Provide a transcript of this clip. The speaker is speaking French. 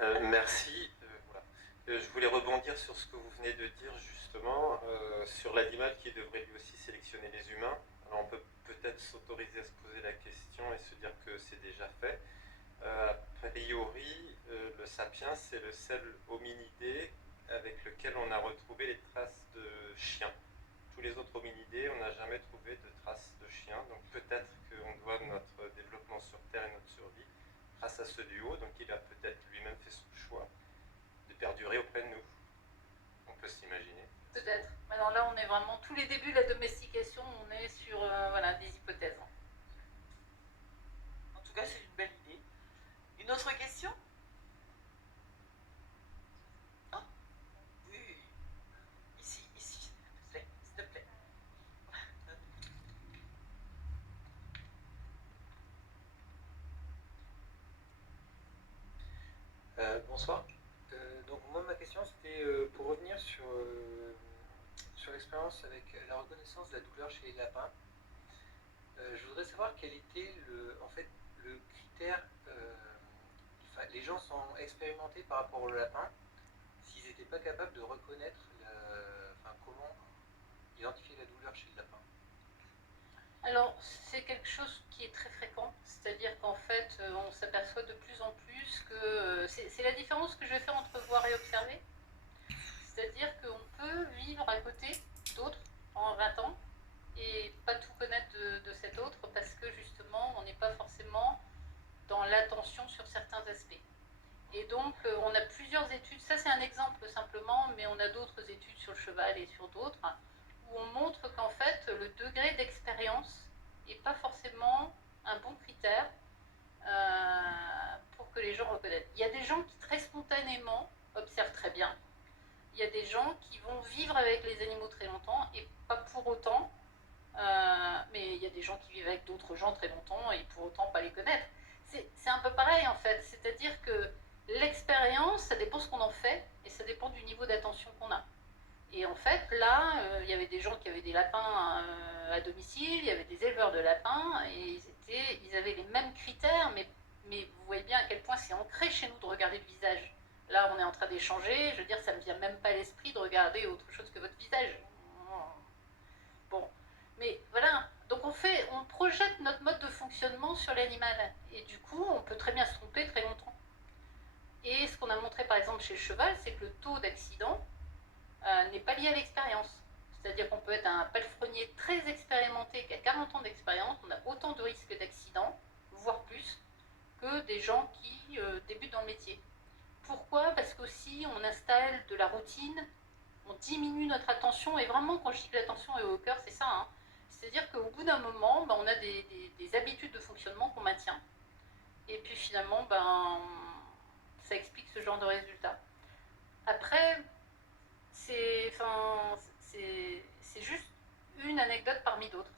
Merci. Voilà. Je voulais rebondir sur ce que vous venez de dire justement, sur l'animal qui devrait lui aussi sélectionner les humains. Alors on peut peut-être s'autoriser à se poser la question et se dire que c'est déjà fait. A priori, le sapiens, c'est le seul hominidé avec lequel on a retrouvé les traces de chiens. Tous les autres hominidés, on n'a jamais trouvé de traces de chiens. Donc peut-être qu'on doit notre développement sur Terre et notre survie grâce à ce duo. Donc il a peut-être lui-même fait son choix de perdurer auprès de nous. On peut s'imaginer. Peut-être. Alors là, on est vraiment tous les débuts de la domestication, on est sur voilà, des hypothèses. En tout cas, c'est une belle idée. Une autre question? Oh, oui. Ici, s'il te plaît. Bonsoir. Donc moi ma question c'était pour revenir sur l'expérience avec la reconnaissance de la douleur chez les lapins. Je voudrais savoir quel était en fait, le critère. Les gens sont expérimentés par rapport au lapin, s'ils n'étaient pas capables de reconnaître comment identifier la douleur chez le lapin. Alors, c'est quelque chose qui est très fréquent, c'est-à-dire qu'en fait, on s'aperçoit de plus en plus que c'est la différence que je vais faire entre voir et observer. C'est-à-dire qu'on peut vivre à côté d'autres en 20 ans et pas tout connaître de cet autre parce que justement, on n'est pas forcément dans l'attention sur certains aspects. Et donc, on a plusieurs études, ça c'est un exemple simplement, mais on a d'autres études sur le cheval et sur d'autres, où on montre qu'en fait, le degré d'expérience n'est pas forcément un bon critère pour que les gens reconnaissent. Il y a des gens qui très spontanément observent très bien. Il y a des gens qui vont vivre avec les animaux très longtemps et pas pour autant, mais il y a des gens qui vivent avec d'autres gens très longtemps et pour autant pas les connaître. C'est un peu pareil en fait, c'est-à-dire que l'expérience, ça dépend ce qu'on en fait et ça dépend du niveau d'attention qu'on a. Et en fait, là, il y avait des gens qui avaient des lapins à domicile, il y avait des éleveurs de lapins, et ils avaient les mêmes critères, mais vous voyez bien à quel point c'est ancré chez nous de regarder le visage. Là, on est en train d'échanger, je veux dire, ça ne me vient même pas à l'esprit de regarder autre chose que votre visage. Bon, mais voilà, donc on projette notre mode de fonctionnement sur l'animal, et du coup, on peut très bien se tromper très longtemps. Et ce qu'on a montré par exemple chez le cheval, c'est que le taux d'accident n'est pas lié à l'expérience. C'est-à-dire qu'on peut être un palefrenier très expérimenté qui a 40 ans d'expérience, on a autant de risques d'accident, voire plus, que des gens qui débutent dans le métier. Pourquoi? Parce qu'aussi on installe de la routine, on diminue notre attention, et vraiment quand je dis que l'attention est au cœur, c'est ça. Hein. C'est-à-dire qu'au bout d'un moment, on a des habitudes de fonctionnement qu'on maintient. Et puis finalement, ça explique ce genre de résultat. Après, c'est juste une anecdote parmi d'autres.